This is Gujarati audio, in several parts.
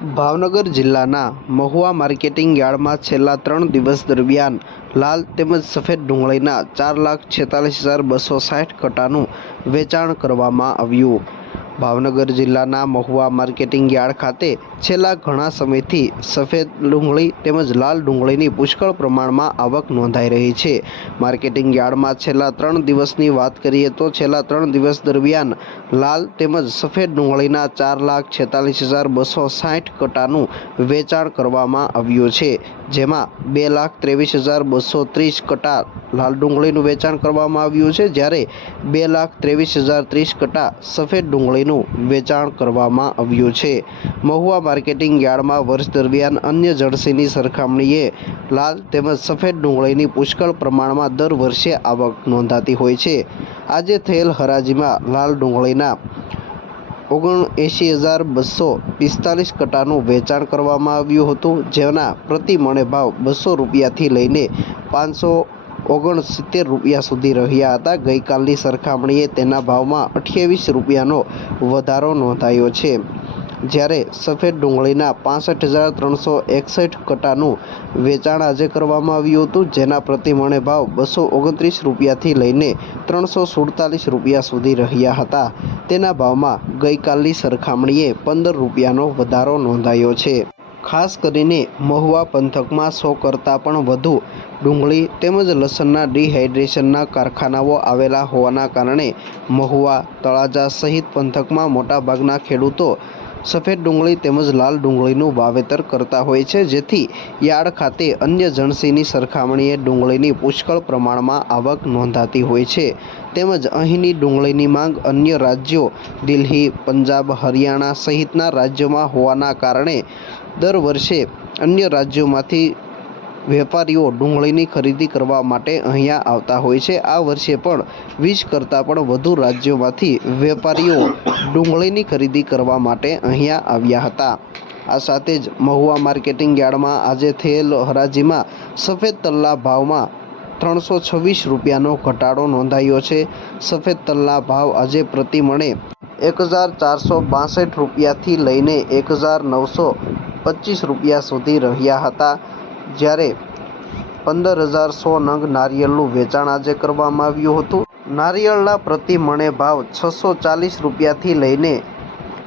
ભાવનગર જિલ્લાના મહુવા માર્કેટિંગ યાર્ડમાં છેલ્લા 3 દિવસ દરમિયાન લાલ તેમજ સફેદ ડુંગળીના 4,46,260 કટ્ટાનું વેચાણ કરવામાં આવ્યું। ભાવનગર જિલ્લાના મહુવા માર્કેટિંગ યાર્ડ ખાતે છેલ્લા ઘણા સમયથી સફેદ ડુંગળી તેમજ લાલ ડુંગળીની પુષ્કળ પ્રમાણમાં આવક નોંધાઈ રહી છે। માર્કેટિંગ યાર્ડમાં છેલ્લા 3 દિવસની વાત કરીએ તો છેલ્લા 3 દિવસ દરમિયાન લાલ તેમજ સફેદ ડુંગળીના 4,46,260 કટ્ટાનું વેચાણ કરવામાં આવ્યું છે, જેમાં 2,23,230 કટ્ટા લાલ ડુંગળીનું વેચાણ કરવામાં આવ્યું છે, જ્યારે 2,23,030 કટ્ટા સફેદ ડુંગળીનું વેચાણ કરવામાં આવ્યું છે। મહુવા માર્કેટિંગ યાર્ડમાં વર્ષ દરમિયાન અન્ય જણસીની સરખામણીએ લાલ તેમજ સફેદ ડુંગળીની પુષ્કળ પ્રમાણમાં દર વર્ષે આવક નોંધાતી હોય છે। આજે થયેલ હરાજીમાં લાલ ડુંગળીના 79,245 કટ્ટાનું વેચાણ કરવામાં આવ્યું હતું, જેના પ્રતિ મણે ભાવ 200 રૂપિયાથી લઈને 569 રૂપિયા સુધી રહ્યા હતા। ગઈકાલની સરખામણીએ તેના ભાવમાં 28 રૂપિયાનો વધારો નોંધાયો છે, જ્યારે સફેદ ડુંગળીના 65,361 કટ્ટાનું વેચાણ આજે કરવામાં આવ્યું હતું, જેના પ્રતિ મણે ભાવ 229 રૂપિયાથી લઈને 347 રૂપિયા સુધી રહ્યા હતા। તેના ભાવમાં ગઈકાલની સરખામણીએ 15 રૂપિયાનો વધારો નોંધાયો છે। ખાસ કરીને મહુવા પંથકમાં 100 કરતાં પણ વધુ ડુંગળી તેમજ લસણના ડિહાઇડ્રેશનના કારખાનાઓ આવેલા હોવાના કારણે મહુવા, તળાજા સહિત પંથકમાં મોટાભાગના ખેડૂતો સફેદ ડુંગળી તેમજ લાલ ડુંગળીનું વાવેતર કરતા હોય છે, જેથી યાર્ડ ખાતે અન્ય જણસીની સરખામણીએ ડુંગળીની પુષ્કળ પ્રમાણમાં આવક નોંધાતી હોય છે। તેમજ અહીંની ડુંગળીની માંગ અન્ય રાજ્યો દિલ્હી, પંજાબ, હરિયાણા સહિતના રાજ્યોમાં હોવાના કારણે દર વર્ષે અન્ય રાજ્યોમાંથી વેપારીઓ ડુંગળીની ખરીદી કરવા માટે અહીંયા આવતા હોય છે। આ વર્ષે પણ 20 કરતાં પણ વધુ રાજ્યોમાંથી વેપારીઓ ડુંગળીની ખરીદી કરવા માટે અહીંયા આવ્યા હતા। આ સાથે જ મહુવા માર્કેટિંગ યાર્ડમાં આજે થયેલ હરાજીમાં સફેદ તલના ભાવમાં 326 રૂપિયાનો ઘટાડો નોંધાયો છે। સફેદ તલના ભાવ આજે પ્રતિ મણે 1,462 રૂપિયાથી લઈને 1,925 રૂપિયા સુધી રહ્યા હતા, જ્યારે 15,100 નંગ નારિયેળનું વેચાણ આજે કરવામાં આવ્યું હતું। નારિયેળના પ્રતિ મણે ભાવ 640 રૂપિયાથી લઈને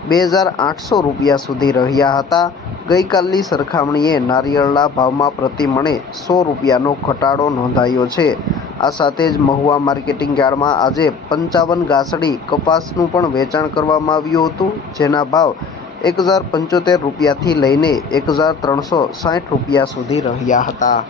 2,800 રૂપિયા સુધી રહ્યા હતા। ગઈકાલની સરખામણીએ નારિયેળના ભાવમાં પ્રતિ મણે 100 રૂપિયાનો ઘટાડો નોંધાયો છે। આ સાથે જ મહુવા માર્કેટિંગ યાર્ડમાં આજે 55 ગાંસડી કપાસનું પણ વેચાણ કરવામાં આવ્યું હતું, જેના ભાવ 1,075 રૂપિયાથી લઈને 1,360 રૂપિયા સુધી રહ્યા હતા।